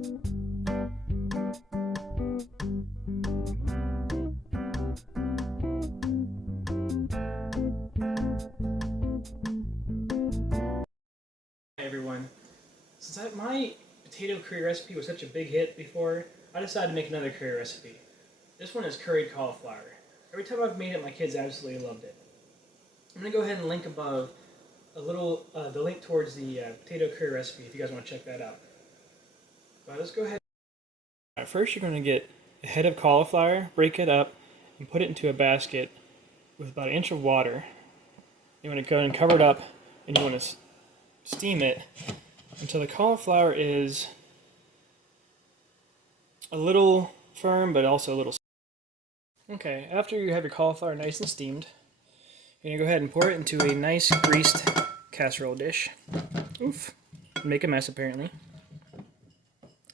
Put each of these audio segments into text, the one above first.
Hey everyone, since my potato curry recipe was such a big hit before, I decided to make another curry recipe. This one is curried cauliflower. Every time I've made it, my kids absolutely loved it. I'm going to go ahead and link above the link towards the potato curry recipe if you guys want to check that out. But let's go ahead. Right, first you're going to get a head of cauliflower, break it up, and put it into a basket with about an inch of water. You want to go ahead and cover it up, and you want to steam it until the cauliflower is a little firm but also a little. Okay, after you have your cauliflower nice and steamed, you're going to go ahead and pour it into a nice greased casserole dish. Oof. Make a mess apparently.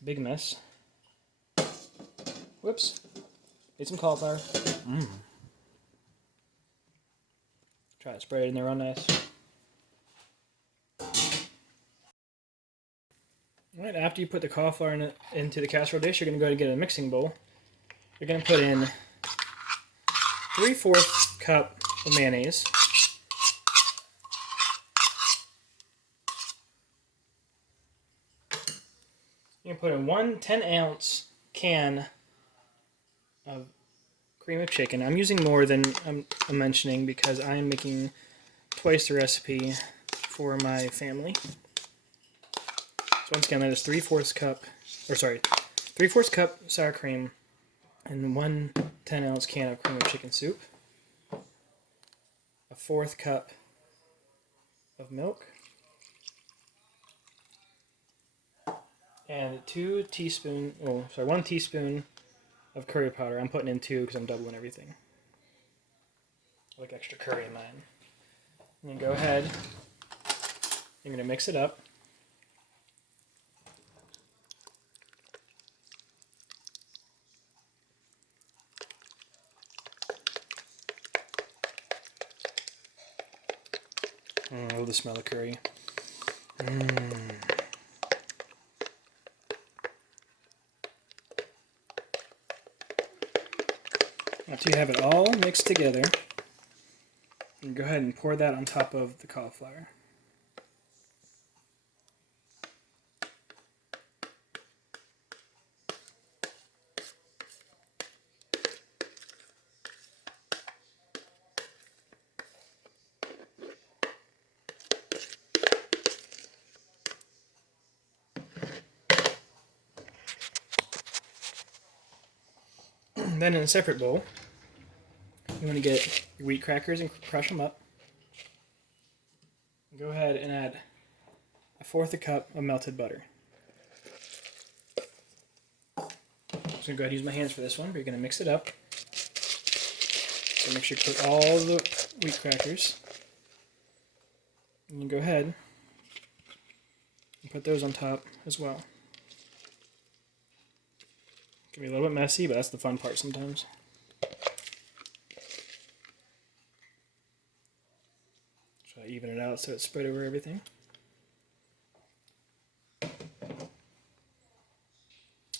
Big mess. Whoops. Made some cauliflower. Try to spray it in there real nice. Alright, after you put the cauliflower into the casserole dish, you're going to go to get a mixing bowl. You're going to put in 3/4 cup of mayonnaise. You can put in one 10-ounce can of cream of chicken. I'm using more than I'm mentioning because I'm making twice the recipe for my family. So once again, that is 3/4 cup sour cream and one 10-ounce can of cream of chicken soup. A 1/4 cup of milk. And 1 teaspoon of curry powder. I'm putting in 2 because I'm doubling everything. I like extra curry in mine. And then go ahead. You're going to mix it up. I love the smell of curry. After you have it all mixed together, you go ahead and pour that on top of the cauliflower. Then in a separate bowl, you want to get your wheat crackers and crush them up. Go ahead and add 1/4 cup of melted butter. I'm just going to go ahead and use my hands for this one, but you're going to mix it up. So make sure you put all the wheat crackers. And you go ahead and put those on top as well. It can be a little bit messy, but that's the fun part sometimes. Try to even it out so it's spread over everything.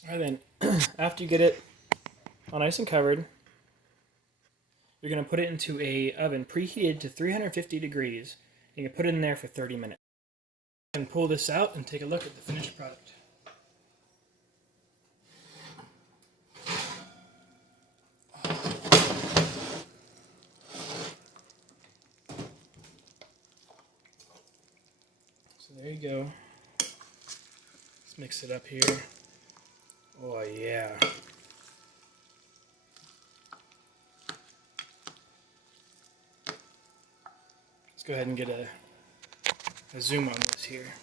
Alright then, after you get it all nice and covered, you're going to put it into a oven preheated to 350 degrees. You can put it in there for 30 minutes. And pull this out and take a look at the finished product. So there you go. Let's mix it up here. Oh yeah. Let's go ahead and get a zoom on this here.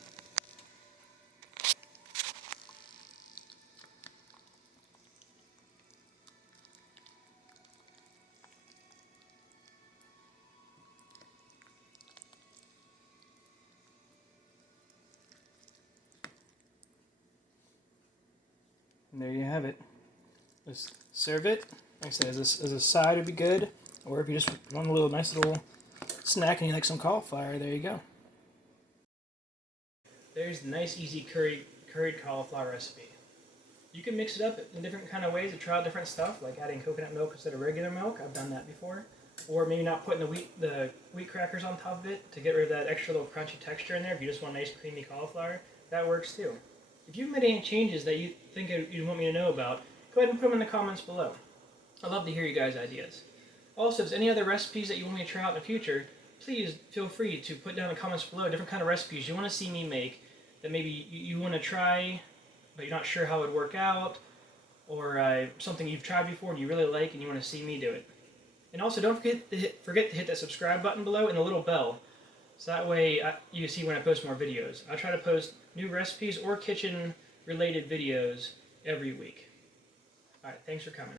And there you have it. Just serve it. Like I said, as a side would be good. Or if you just want a little nice little snack and you like some cauliflower, there you go. There's the nice, easy curried cauliflower recipe. You can mix it up in different kind of ways to try out different stuff, like adding coconut milk instead of regular milk. I've done that before. Or maybe not putting the wheat crackers on top of it to get rid of that extra little crunchy texture in there. If you just want a nice creamy cauliflower, that works too. If you've made any changes that you think you want me to know about, go ahead and put them in the comments below. I'd love to hear you guys' ideas. Also, if there's any other recipes that you want me to try out in the future, please feel free to put down in the comments below different kind of recipes you want to see me make that maybe you want to try, but you're not sure how it would work out, or something you've tried before and you really like and you want to see me do it. And also, don't forget to hit that subscribe button below and the little bell, so that way you see when I post more videos. I try to post new recipes or kitchen-related videos every week. Alright, thanks for coming.